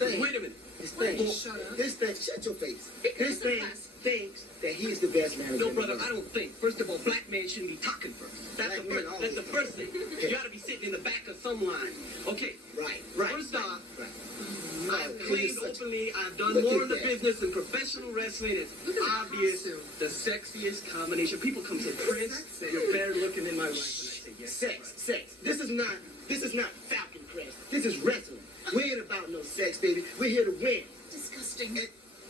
Wait a minute. This thing, shut your face. This thing thinks that he's the best manager. No, brother, I don't think. First of all, black men shouldn't be talking first. That's the first thing. You gotta be sitting in the back of some line. Okay. Right. First off, I've claimed openly, I've done more in the business than professional wrestling. It's obvious, the sexiest combination. People come to Prince, you're better looking than my wife, and I say yes. Sex. This is not Falcon Crest. This is wrestling. We ain't about no sex, baby. We're here to win. Disgusting.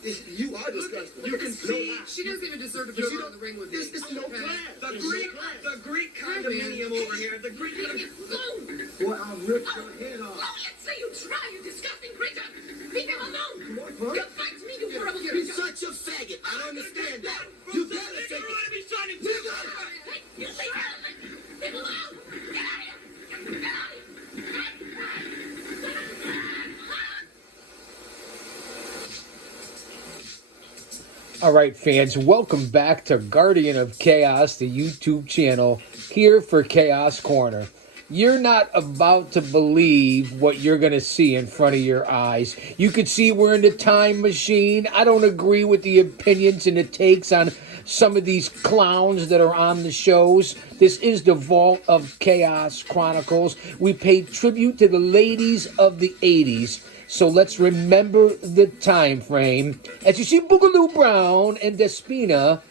You are disgusting. You can see. She doesn't even deserve to be over in the ring with me. This is no class. The Greek condominium over here. The Greek Alone. Boy, I'll rip your head off. Oh, let's say you try, you disgusting creature. Leave him alone. You fight me, you horrible You're creature. such a faggot. I don't understand that. You better take it. Hey, you leave him alone. Get out of here. Get out of here. All right, fans, welcome back to Guardian of Chaos, the YouTube channel, here for Chaos Corner. You're not about to believe what you're going to see in front of your eyes. You can see we're in the time machine. I don't agree with the opinions and the takes on some of these clowns that are on the shows. This is the Vault of Chaos Chronicles. We pay tribute to the ladies of the 80s. So let's remember the time frame as you see Boogaloo Brown and Despina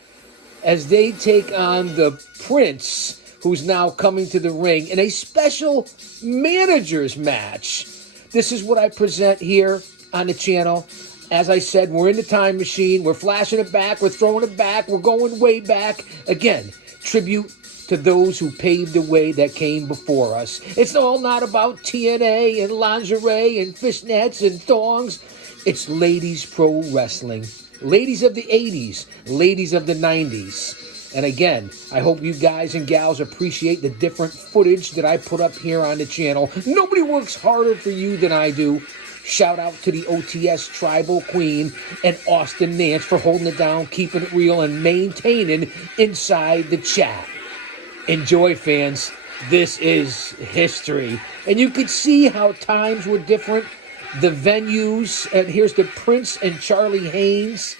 as they take on the Prince, who's now coming to the ring in a special managers match. This is what I present here on the channel. As I said, we're in the time machine. We're flashing it back. We're throwing it back. We're going way back. Again, tribute to those who paved the way that came before us. It's all not about TNA and lingerie and fishnets and thongs. It's ladies pro wrestling. Ladies of the 80s, ladies of the 90s. And again, I hope you guys and gals appreciate the different footage that I put up here on the channel. Nobody works harder for you than I do. Shout out to the OTS Tribal Queen and Austin Nance for holding it down, keeping it real, and maintaining inside the chat. Enjoy, fans. This is history. And you could see how times were different. The venues. And here's the Prince and Charlie Haynes.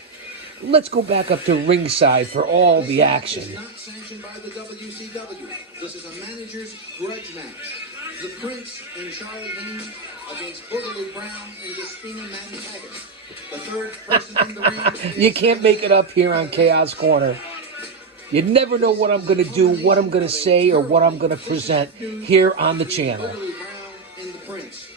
Let's go back up to ringside for all the action. This is not sanctioned by the WCW. This is a manager's grudge match. The Prince and Charlie Haynes against Boogaloo Brown and Despina Mantaggart. The third person in the ring. You can't make it up here on Chaos Corner. You never know what I'm going to do, what I'm going to say, or what I'm going to present here on the channel. Brown and the Prince.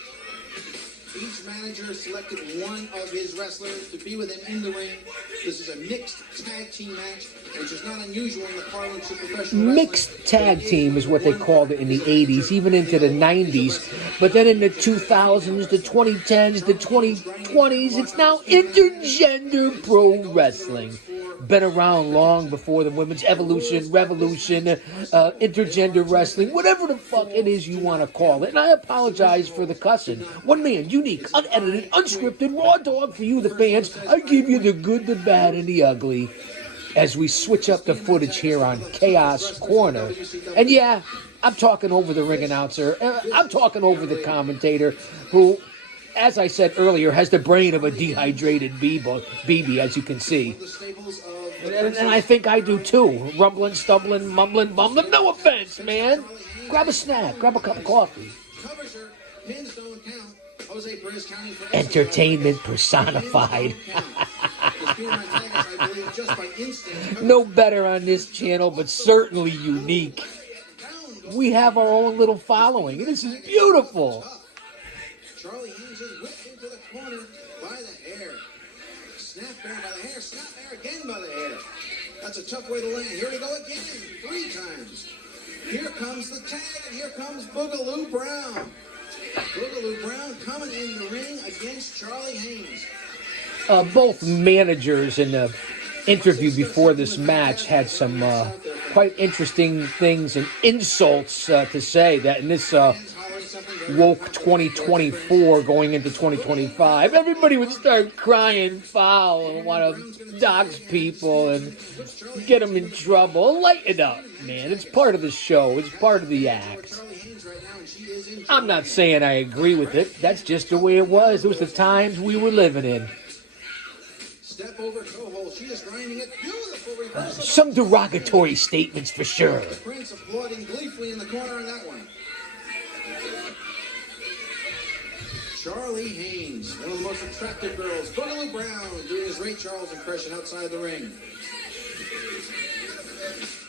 Each manager selected one of his wrestlers to be with him in the ring. This is a mixed tag team match, which is not unusual in the parlance of professional wrestling. Mixed tag team is what they called it in the 80s, even into the 90s. But then in the 2000s, the 2010s, the 2020s, it's now intergender pro wrestling. Been around long before the women's evolution, revolution, intergender wrestling, whatever the fuck it is you want to call it. And I apologize for the cussing. One man, unique, unedited, unscripted, raw dog for you, the fans. I give you the good, the bad, and the ugly as we switch up the footage here on Chaos Corner. And yeah, I'm talking over the ring announcer. I'm talking over the commentator who, as I said earlier, has the brain of a dehydrated BB, as you can see. And I think I do too. Rumbling, stumbling, mumbling, bumbling. No offense, man. Grab a snack. Grab a cup of coffee. Entertainment personified. No better on this channel, but certainly unique. We have our own little following. This is beautiful. Charlie Haynes is whipped into the corner by the hair. Snap there by the hair, snap there again by the hair. That's a tough way to land. Here we go again, 3 times. Here comes the tag, and here comes Boogaloo Brown. Boogaloo Brown coming in the ring against Charlie Haynes. Both managers in the interview before this match had some quite interesting things and insults to say that in this woke 2024 going into 2025, everybody would start crying foul and want to dox people and get them in trouble. Lighten up, man. It's part of the show. It's part of the act. Charlie Haynes right now, and she is in I'm not trouble. saying I agree with it. That's just the way it was. It was the times we were living in. Step over toe hold. She is grinding it. Beautiful reversal. Some derogatory statements for sure. The Prince applauding gleefully in the corner on that one. Charlie Haynes, one of the most attractive girls. Boogaloo Brown doing his Ray Charles impression outside the ring.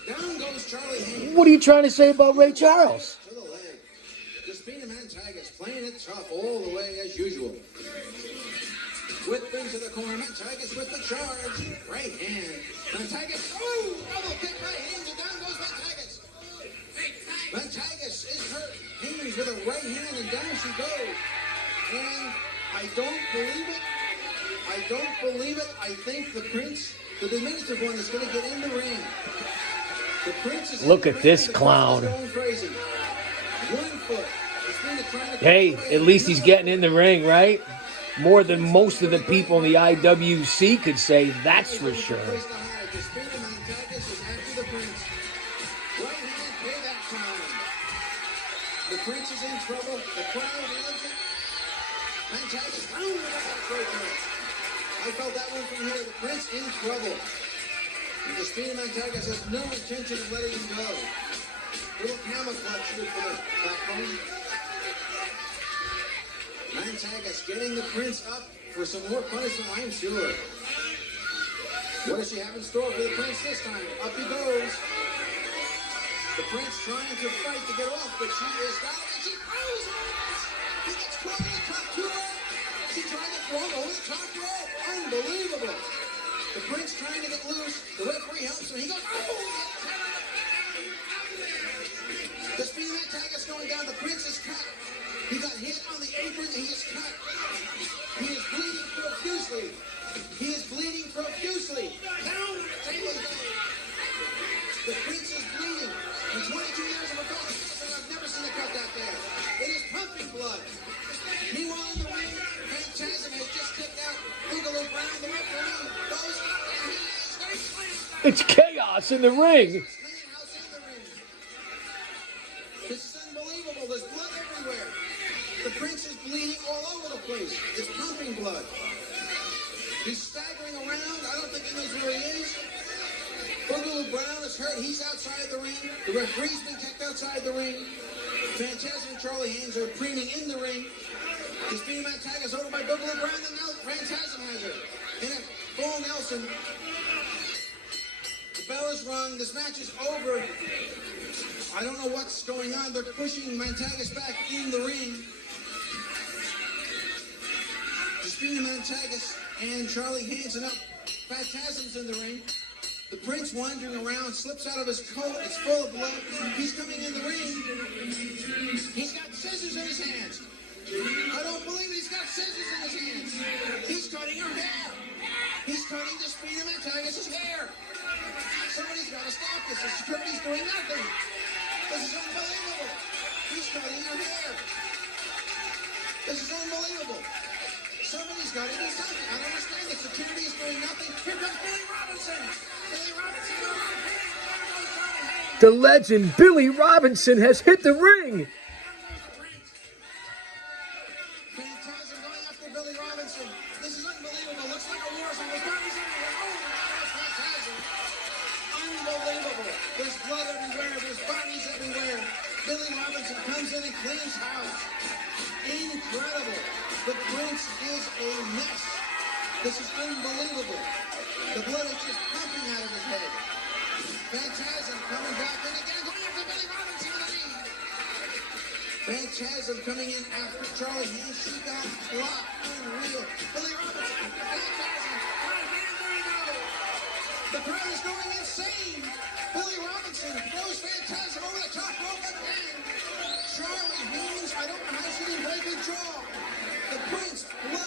Down goes Charlie Haynes. What are you trying to say about Ray Charles? To the leg. Despina Mantagas playing it tough all the way as usual. Whip into the corner. Mantagas with the charge. Right hand. Mantagas. Oh! Double kick by Haynes and down goes Mantagas. Mantagas is hurt. Haynes with a right hand and down she goes. And I don't believe it. I don't believe it. I think the Prince, the diminutive one, is going to get in the ring. The Prince is Look in the at this ring. The clown. crowd is going crazy. 1 foot. Despina trying to Hey, cut away. at least he's getting in the ring, right? More than most of the people in the IWC could say, that's for sure. Place to hide. Despina Mantagas is after the Prince. Right hand payback time. The Prince is in trouble. The crowd loves it. Mantagas down with a backbreaker. I felt that one from here. The Prince in trouble. And Despina Mantagas has no intention of letting him go. Little camel clutch here for the backbone. Mantagas getting the Prince up for some more punishment, I'm sure. What does she have in store for the Prince this time? Up he goes. The Prince trying to fight to get off, but she is got it and she throws it. He gets caught in the top two rope. She tried to throw him over the top rope. Unbelievable. The Prince trying to get loose. The referee helps him. He goes, oh! Despina Mantagas going down. The Prince is cut. He got hit on the apron and he is cut. He is bleeding profusely. He is bleeding profusely. Down the table he goes. The Prince is bleeding. In 22 years of professional wrestling, I've never seen a cut that bad. It is pumping blood. Meanwhile, in the ring, Phantasm has just kicked out Boogaloo Brown. The referee goes up and he is very slammed. It's chaos in the ring. House in the ring. This is unbelievable. There's blood everywhere. The Prince is bleeding all over the place. It's pumping blood. He's staggering around. I don't think he knows where he is. Boogaloo Brown is hurt. He's outside the ring. The referee's been kicked outside the ring. Phantasm and Charlie Haynes are preening in the ring. Despina Mantagas over by Boogaloo Brown, and now Phantasm has her. In a full Nelson. The bell is rung. This match is over. I don't know what's going on. They're pushing Mantagas back in the ring. Despina Mantagas and Charlie Haynes and up. Phantasm's in the ring. The Prince wandering around, slips out of his coat. It's full of blood. He's coming in the ring. He's got scissors in his hands. I don't believe it. He's got scissors in his hands. He's cutting her hair. He's cutting Despina Mantagas' hair. Somebody's got to stop this. The security's doing nothing. This is unbelievable. He's cutting her hair. This is unbelievable. Somebody's got to do something. I don't understand. The security is doing nothing. Here comes Billy Robinson. Billy Robinson goes on Haynes. Down goes Charlie Haynes. The legend Billy Robinson has hit the ring. Down goes the Prince. Phantasm going after Billy Robinson. This is unbelievable. Looks like a war zone. There's bodies everywhere. Oh, there's Phantasm. Unbelievable. There's blood everywhere. There's bodies everywhere. Billy Robinson comes in and cleans house. Incredible. The Prince is a mess. This is unbelievable. The blood is just pumping out of his head. Phantasm coming back in again, going after Billy Robinson in the knee. Phantasm coming in after Charlie Haynes. She got blocked. Unreal. Billy Robinson. Phantasm. Right hand, there he goes. The crowd is going insane. Billy Robinson throws Phantasm over the top rope again. Charlie Haynes, I don't know how she didn't break her jaw. The Prince